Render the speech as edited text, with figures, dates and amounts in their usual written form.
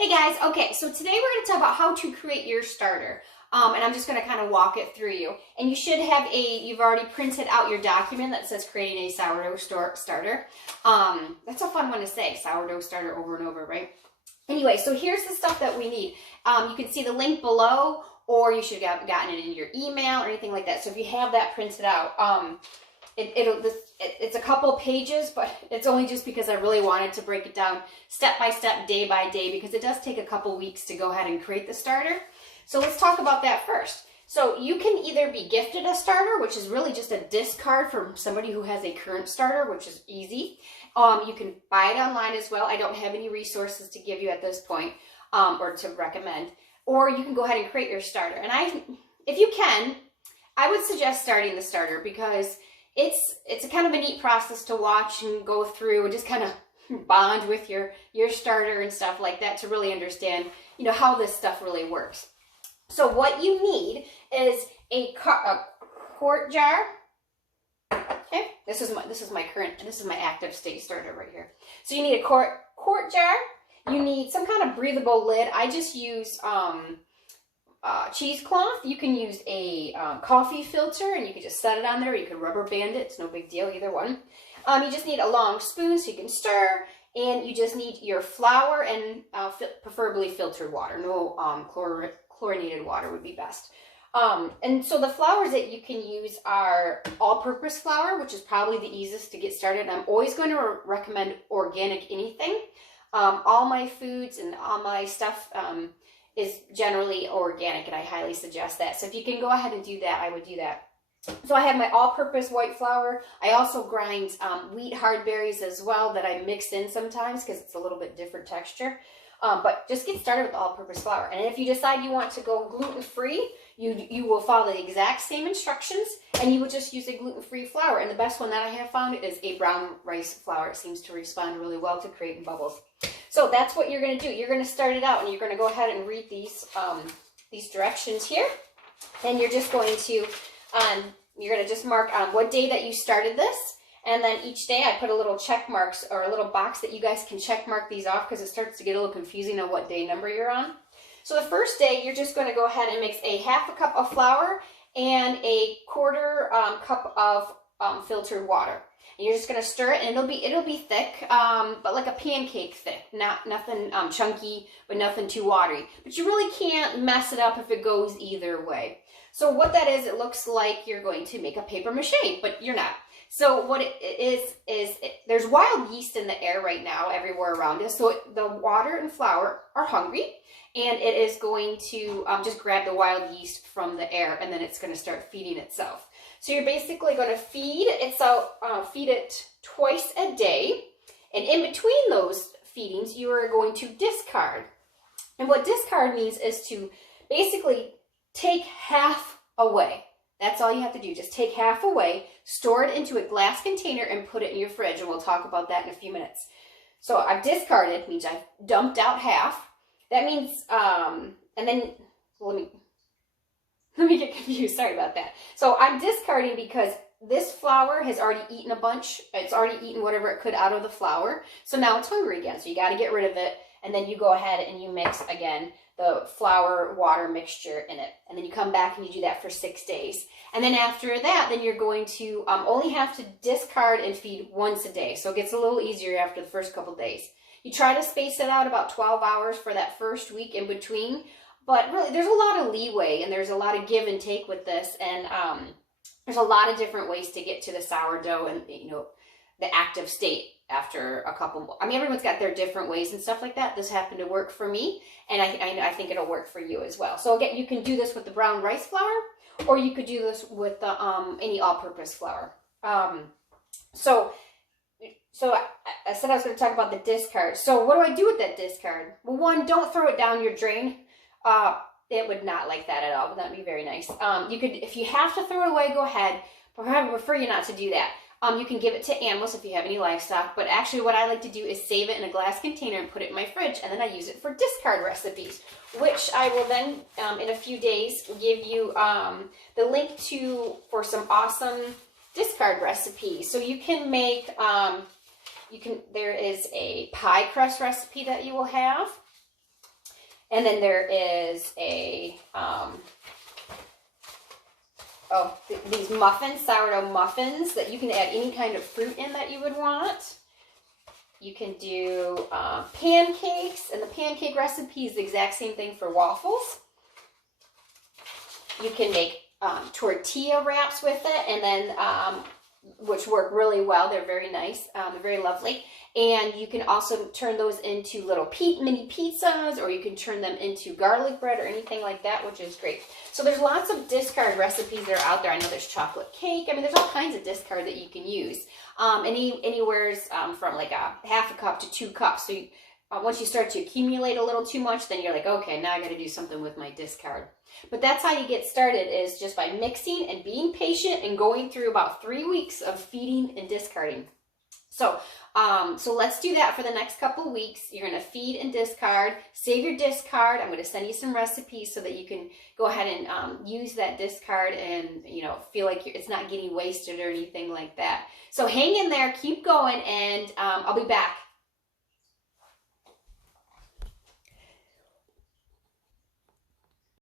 Hey guys, okay, so today we're going to talk about how to create your starter. And I'm just going to kind of walk it through you. And you should have you've already printed out your document that says creating a sourdough starter. That's a fun one to say, sourdough starter over and over, right? Anyway, so here's the stuff that we need. You can see the link below, or you should have gotten it in your email or anything like that. So if you have that printed out, it's a couple pages, but it's only just because I really wanted to break it down step by step, day by day, because it does take a couple weeks to go ahead and create the starter. So let's talk about that first. So you can either be gifted a starter, which is really just a discard from somebody who has a current starter, which is easy. You can buy it online as well. I don't have any resources to give you at this point, or to recommend. Or you can go ahead and create your starter. And if you can, I would suggest starting the starter because it's a kind of a neat process to watch and go through and just kind of bond with your starter and stuff like that to really understand, how this stuff really works. So what you need is a quart jar. Okay, this is my active state starter right here. So you need a quart jar. You need some kind of breathable lid. I just use cheesecloth. You can use a coffee filter and you can just set it on there. You can rubber band it. It's no big deal, either one. You just need a long spoon so you can stir, and you just need your flour and preferably filtered water. No chlorinated water would be best. And so the flours that you can use are all-purpose flour, which is probably the easiest to get started. I'm always going to recommend organic anything. All my foods and all my stuff is generally organic, and I highly suggest that. So if you can go ahead and do that, I would do that. So I have my all-purpose white flour. I also grind wheat hard berries as well that I mix in sometimes because it's a little bit different texture. But just get started with all-purpose flour. And if you decide you want to go gluten-free, you will follow the exact same instructions, and you will just use a gluten-free flour. And the best one that I have found is a brown rice flour. It seems to respond really well to creating bubbles. So that's what you're going to do. You're going to start it out, and you're going to go ahead and read these directions here. And you're just going to just mark on what day that you started this. And then each day I put a little check marks or a little box that you guys can check mark these off because it starts to get a little confusing on what day number you're on. So the first day, you're just going to go ahead and mix a half a cup of flour and a quarter cup of filtered water. And you're just going to stir it, and it'll be thick, but like a pancake thick, nothing chunky, but nothing too watery. But you really can't mess it up if it goes either way. So what that is, it looks like you're going to make a paper mache, but you're not. So what it is there's wild yeast in the air right now everywhere around us. So the water and flour are hungry, and it is going to just grab the wild yeast from the air, and then it's going to start feeding itself. So you're basically going to feed it twice a day, and in between those feedings, you are going to discard. And what discard means is to basically take half away. That's all you have to do. Just take half away, store it into a glass container, and put it in your fridge, and we'll talk about that in a few minutes. So I've discarded, means I've dumped out half. That means, and then, let me get confused. Sorry about that. So I'm discarding because this flour has already eaten a bunch. It's already eaten whatever it could out of the flour. So now it's hungry again. So you got to get rid of it. And then you go ahead and you mix again the flour water mixture in it. And then you come back and you do that for 6 days. And then after that, then you're going to only have to discard and feed once a day. So it gets a little easier after the first couple days. You try to space it out about 12 hours for that first week in between. But really, there's a lot of leeway, and there's a lot of give and take with this. And there's a lot of different ways to get to the sourdough and, the active state after a couple. Everyone's got their different ways and stuff like that. This happened to work for me, and I think it'll work for you as well. So again, you can do this with the brown rice flour, or you could do this with the any all-purpose flour. So I said I was going to talk about the discard. So what do I do with that discard? Well, one, don't throw it down your drain. It would not like that at all. Would not be very nice. You could, if you have to throw it away, go ahead. But I would prefer you not to do that. You can give it to animals if you have any livestock, but actually what I like to do is save it in a glass container and put it in my fridge, and then I use it for discard recipes, which I will then, in a few days, give you the link to for some awesome discard recipes. So you can make, there is a pie crust recipe that you will have. And then there is these muffins, sourdough muffins, that you can add any kind of fruit in that you would want. You can do pancakes, and the pancake recipe is the exact same thing for waffles. You can make tortilla wraps with it, and then which work really well. They're very nice. They're very lovely. And you can also turn those into little mini pizzas, or you can turn them into garlic bread or anything like that, which is great. So there's lots of discard recipes that are out there. I know there's chocolate cake. I mean, there's all kinds of discard that you can use. Anywhere's from like a half a cup to 2 cups. So once you start to accumulate a little too much, then you're like, okay, now I got to do something with my discard. But that's how you get started, is just by mixing and being patient and going through about 3 weeks of feeding and discarding. So let's do that for the next couple of weeks. You're going to feed and discard. Save your discard. I'm going to send you some recipes so that you can go ahead and use that discard and, you know, feel like it's not getting wasted or anything like that. So hang in there, keep going, and I'll be back